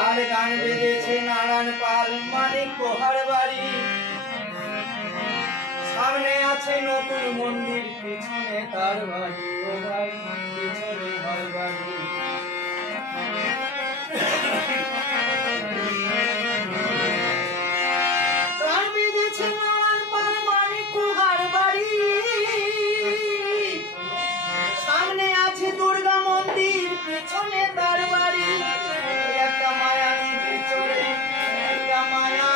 আর গান বেজেছে নারায়ণ পাল মানিক পোহার বাড়ি, সামনে আছে নতুন মন্দির, পিছনে তার বাড়ি, ও ভাই পিছনে হয় বাড়ি। গান বেজেছে নারায়ণ পাল মানিক পোহার বাড়ি, সামনে আছে দুর্গা মন্দির, পিছনে তার বাড়ি। একটা মায়া ভিতরে একটা মায়া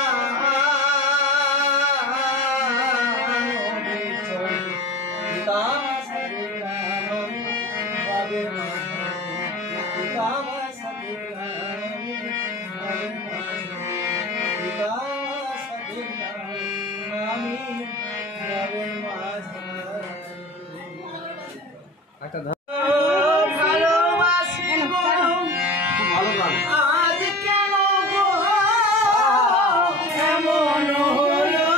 একটা ভালোবাসি গো, ভালো গান। আজ কেন গো এমন হলো,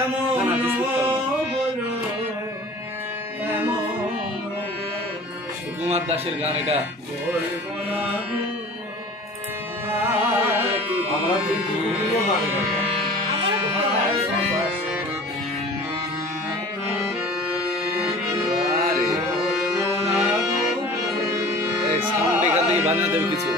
এমন হলো, এমন সুকুমার দাসের গান এটা। বলবো না আমরা সাউন্ড এখান থেকে বানিয়ে দেবে কিছু।